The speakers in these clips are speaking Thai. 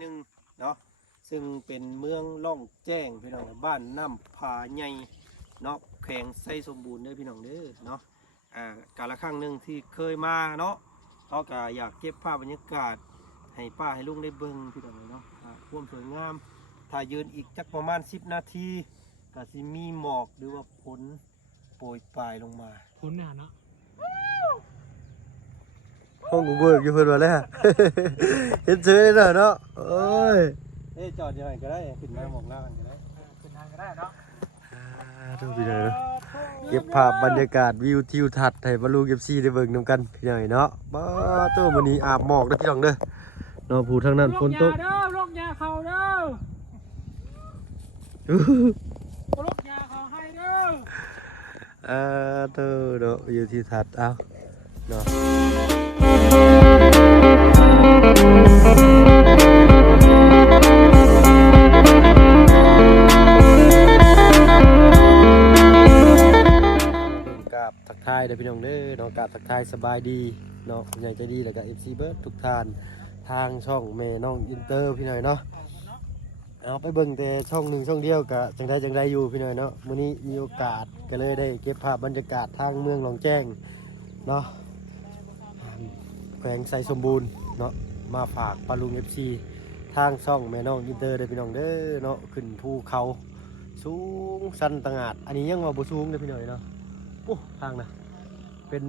หนึ่งเนาะซึ่งเป็นเมืองล่องแจ้งพี่น้องบ้านน้ำผาใหญ่เนาะแขวงไส้สมบูรณ์เด้อพี่น้องเด้อเนาะกาลครั้งหนึ่งที่เคยมาเนาะเขาก็อยากเก็บภาพบรรยากาศให้ป้าให้ลุงได้เบิ่งพี่น้องเนาะความสวยงามถ้ายืนอีกจักประมาณ10 นาทีก็สิมีหมอกหรือว่าฝนโปรยปลายลงมาฝนเนี่ยเนาะห้องกูเบิกอยู่เพิ่นว่าแล้วเห็นซื้อเลยเนาะโอ้ยจอดยังไงก็ได้ขึ้นมาหมอกหน้ากันก็ได้ขึ้นทางก็ได้เนาะดูพี่น้องเก็บภาพบรรยากาศวิวทิวทัศน์ให้บรรลุFCได้เบิ่งนำกันพี่น้องเนาะบ้าตัวมื้อนี้อาบหมอกเด้อพี่น้องเด้อเนาะผู้ทางนั้นฝนตกลกยาเขาเด้อลกยาเขาให้เด้อตัวเนาะวิวทิวทัศน์เอาเนาะทักทายเด้อพี่น้องเด้อน้องกาบทักทายสบายดีเนาะใหญ่ใจดีแล้วก็ FC เบิร์ดทุกท่านทางช่องแม่น้องอินเตอร์พี่หน่อยเนาะเอาไปเบิ่งแต่ช่องหนึ่งช่องเดียวก็จังได้อยู่พี่หน่อยเนาะมื้อนี้มีโอกาสก็เลยได้เก็บภาพบรรยากาศทางเมืองหนองแจ้งเนาะแขวงไสสมบูรณ์เนาะมาฝากปาลุง FC ทางช่องแม่น้องอินเตอร์เด้อพี่น้องเด้อเนาะขึ้นภูเขาสูงสันตะงาดอันนี้ยังว่าบ่สูงเด้อพี่หน่อยเนาะโอ้ทางนะเป็น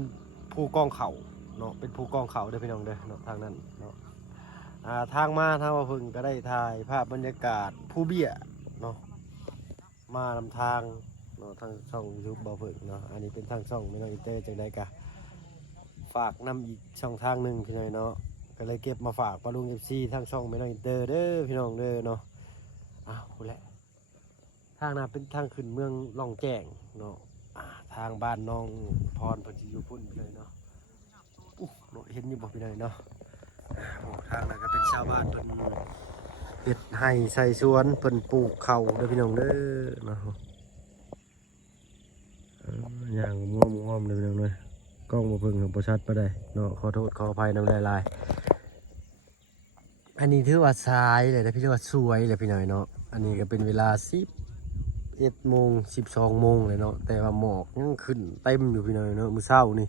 ภูกองเขาเนาะเป็นภูกองเขาเด้อพี่น้องเด้อเนาะทางนั้นเนาะทางมาทางว่าพึ่งก็ได้ถ่ายภาพบรรยากาศภูเบี้ยเนาะมาลำทางเนาะทางช่อง YouTube บ่พึ่งเนาะอันนี้เป็นทางช่องไม่น้องอินเตอร์จังได๋กะฝากนำอีกช่องทางนึงพี่น้อยเนาะก็เลยเก็บมาฝากปาลุง FC ทางช่องไม่น้องอินเตอร์เด้อพี่น้องเด้อเนาะพูดแหละทางนั้นเป็นทางขึ้นเมืองล่องแจ้งเนาะทางบ้านน้องพรเพิ่นสิอยู่พุ่นเลยเนาะเห็นอยู่บ่พี่น้อยเนาะทางนั้นก็เป็นชาวบ้านเพิ่นเฮ็ดไร่ใส่สวนเพิ่นปลูกข้าวเด้อพี่น้องเด้อเนาะอย่างง่วมๆเด้อพี่น้องเด้อกล้องบ่เพิ่งบ่ชัดปานใดเนาะขอโทษขออภัยนำหลายๆอันนี้ถือว่าสายเลยนะพี่ว่าสวยเลยพี่น้อยเนาะอันนี้ก็เป็นเวลา11 โมง 12 โมงเลยเนาะแต่ว่าหมอกยังขึ้นเต็มอยู่พี่น้อยเนาะมื้อเช้านี่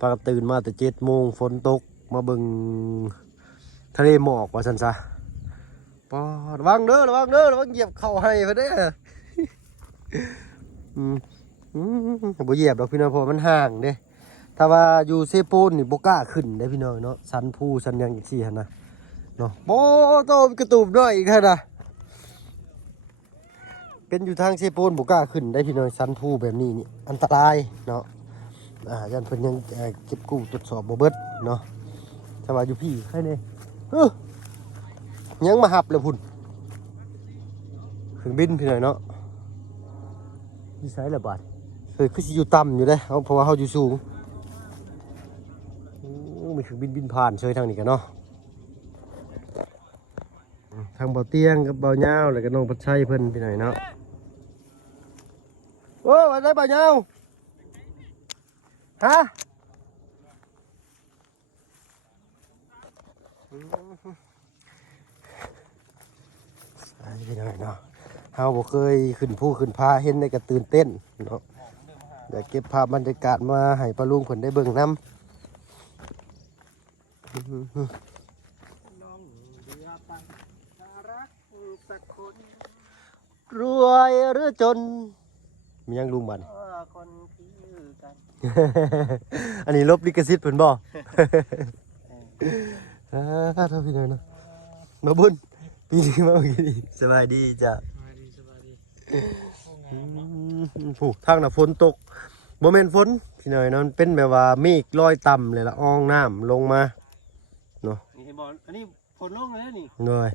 ปกติตื่นมาแต่7 โมงฝนตกมาเบิ่งทะเลหมอกว่าซั่นซะระวังเด้อระวังเหยียบเข่าให้เพิ่นเด้อบ่เหยียบดอกพี่น้อยเพราะมันห่างเด้ถ้าว่าอยู่เซปูนนี่บ่กล้าขึ้นเด้พี่น้อยเนาะสันภูสันหยังจังซี่หั่นนะเนาะบ่โตกระตูบน้อยอีกหั่นน่ะเป็นอยู่ทางเซปูนบ่กล้าขึ้นได้พี่น้อยสันภูแบบนี้นี่อันตรายเนาะยันเพิ่นยังเก็บกู้ตรวจสอบบ่เบิดเนาะถ้าว่าอยู่พี่ใครเนี่ยยังมาหับเลยพุ่นเครื่องบินพี่น้อยเนาะอยู่ไสล่ะบาดคือสิอยู่ต่ำอยู่เด้เพราะว่าเฮาอยู่สูงมีเครื่องบินผ่านเฉยทางนี้กันเนาะทางเบาเตียงกับเบาเงาแล้วก็น้องพัชชัยเพิ่นพี่น้อยเนาะโอ้มาได้เบาเงาฮะพี่น้อยเนาะเฮาบ่เคยขึ้นภูขึ้นผาเห็นได้ก็ตื่นเต้นเนาะอยากเก็บภาพบรรยากาศมาให้ปาลุงเพิ่นได้เบิ่งนำรวยหรือจนมียังลุงบันคนคือกัน อันนี้ลบลิขสิทธิ์เพิ่นบ่ถ้าพี่น้อยเนาะมาบุญปีนี้มากินสบายดีจ้ะสบายดีผูกทางน่ะฝนตกบ่แม่นฝนพี่น้อยเนาะเป็นแบบว่าเมฆลอยต่ำเลยละอองน้ำลงมาเนาะนี่เห็นบ่อันนี้ฝนลงแล้วนี่น้อย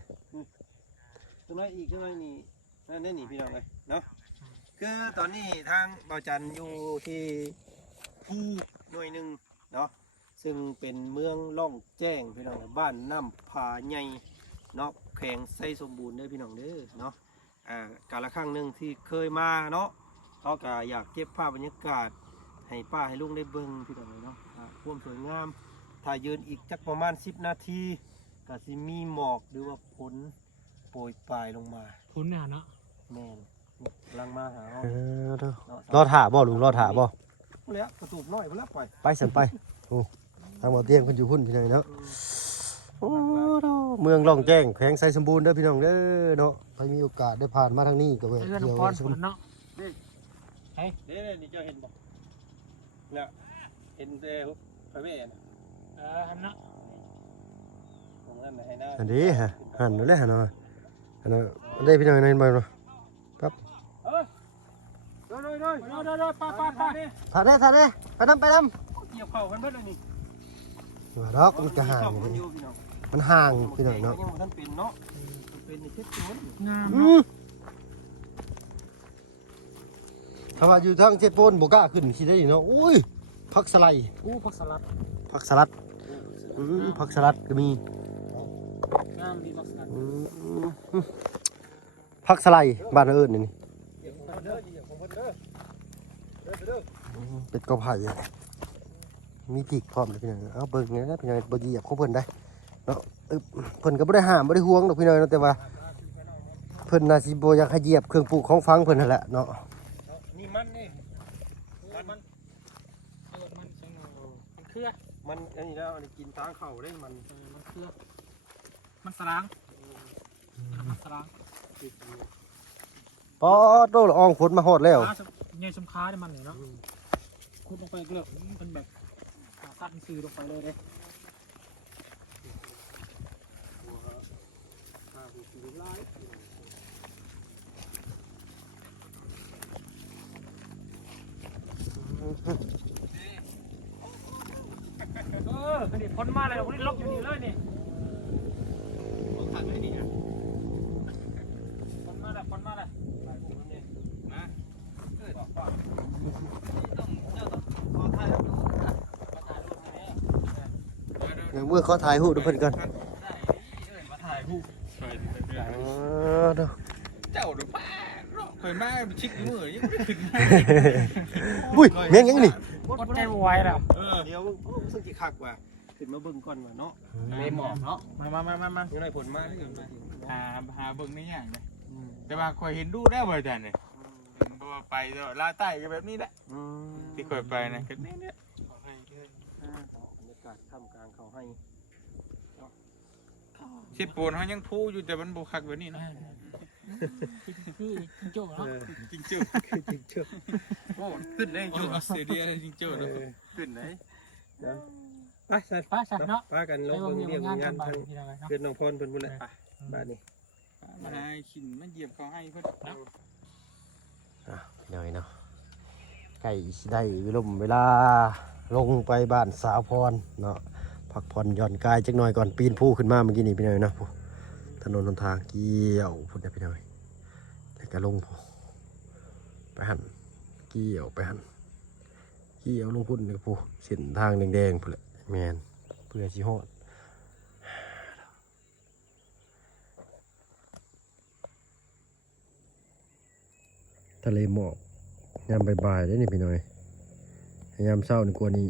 ตัวน้อยอีกตัวน้อยนี่นั่นนี่พี่น้องเลยเนาะคือตอนนี้ทางเบาจันอยู่ที่ภูหน่วยหนึ่งเนาะซึ่งเป็นเมืองล่องแจ้งพี่น้องบ้านน้ำผาใหญ่เนาะแขวงไส้สมบูรณ์เด้อพี่น้องเด้อเนาะกาลครั้งหนึ่งที่เคยมาเนาะเขาก็อยากเก็บภาพบรรยากาศให้ป้าให้ลุงได้เบิ่งพี่น้องเนาะความสวยงามถ้ายืนอีกจักประมาณ10 นาทีก็ ก็สิมีหมอกหรือว่าฝนโปรยปลายลงมา คุณเนี่ยเนาะ แม่นกำลังมาหาเฮา เด้อรอถ่าบ่ลุงรอถ่าบ่ พุ่นแล้วกระตูบน้อยพุ่นแล้วปล่อย ไปสั่นไปโอ้ทางบ่อเตียงเพิ่นอยู่พุ่นพี่น้องเนาะโอ้เด้อเมืองร่องแจ้งแขวงไสสมบูรณ์เด้อพี่น้องเด้อเนาะใครมีโอกาสได้ผ่านมาทางนี้ก็แวะ เพื่อน เที่ยว พร ช ค ม นเนาะ เด้นี่เจ้าเห็นบ่เนี่ยเห็นแต่พระแม่น่ะ หันเนาะ ของนั่นน่ะให้หน้า อันนี้ฮะหันนั่นแหละหันเนาะอันนั้นได้พี่น้องเห็นบ่เนาะ เอ้ยเด้อป้า ถ่ายได้ไปนำ เกี่ยวเข้ากันเบิดเลยนี่ ว่าดอกมันก็ห่าง มัน นี่ อยู่พี่น้อง มันห่างพี่น้องเนาะ ยังบ่ทันเป็นเนาะมันเป็นในเช็ดโจน งาม อืมถ้าว่าอยู่ทางเจ็ดโปนบ่กล้าขึ้นสิได้เนาะอุ้ยผักสไลด์ อู้ผักสลัด ผักสลัดผักสลัดก็มี งามดีผักสลัด ผักสไลด์บ้านเราเอิ้นนี่ เดี๋ยวของเพิ่นเด้อเดี๋ยวของเพิ่นเด้อเด้อ เป็ดกระไผ่มีพริกพร้อมเลยพี่น้องเอาเบิ่งนี่นะพี่น้องบ่เหยียบของเพิ่นได้เนาะเพิ่นก็บ่ได้ห้ามบ่ได้ห่วงดอกพี่น้องเนาะแต่ว่าเพิ่นน่าสิบ่อยากให้เหยียบเครื่องปลูกของฟังเพิ่นนั่นแหละเนาะ นี่มันนี่ มันใช่เนาะมันเครือ มันอันนี้แล้วอันนี้กินทางเข้าได้มัน มันเครือมันสลางมันสลาง ปอโตละอองฝนมาฮอดแล้ว เงยสมค้าได้มันเนาะขุดลงไปเกลือเป็นแบบตัดซื้อลงไปเลยเลยนี่พ้นมาเลยวันนี้ล็อกอยู่นี่เลยนี่พ้นมาแล้วเดี๋ยวเมื่อเขาถ่ายรูปด้วยเพิ่นก่อน มาถ่ายรูป เด้อ เจ้าดูป้าเคยมาชิคมือยังไม่ขึ้น อุ้ยแม่งยังนี่ กดใจไว้แล้ว เดี๋ยวซึ่งสิคักว่าขึ้นมาเบิ่งก่อนว่าเนาะ ไม่หมอกเนาะ มายังไงผลมาได้ยังไง หาเบิ่งในอย่างเลยแต่ว่าคอยเห็นดูได้บ่จันเนี่ยเพราะว่าไปตลอดลาใต้ก็แบบนี้แหละที่คอยไปนะก็นี่เนี่ย บรรยากาศท่ามกลางเขาให้ สิปูนเขายังพูอยู่แต่มันบุคักแบบนี้นะ คือโจ้เนาะ จริงเจ้า จริงเชื่อโอ้ขึ้นได้ ออสเตรเลียจริงเจ้าเนาะ ขึ้นไหนไปสัตว์ ป้าสัตว์เนาะ ป้ากันล ไป ง วาง เบิ่ง เรีย เรีย ง ง งาน งา กัน น บ้าน ทาง ที่ไหนเนาะ เกิดน้องพรเพิ่นพุ่นแหละบ้านนี้ มาให้ขินมาเหยียบเขาให้เพิ่น พี่น้อยเนาะใกล้สิได้เวลาลงไปบ้านสาวพรเนาะพักผ่อนหย่อนกายจักหน่อยก่อนปีนภูขึ้นมาเมื่อกี้นี่พี่น้อยเนาะถนนหนทางเกี่ยวพุ่นนะพี่น้อยแล้วก็ลงภูไปหันเกี่ยวไปหันเกี่ยวลงพุ่นนี่ภูเส้นทางแดงๆพุ่นแหละแมนเพื่อสิฮอดทะเลหมอกยามบ่ายๆได้นี่พี่น้อยยามเช้านี่กว่านี้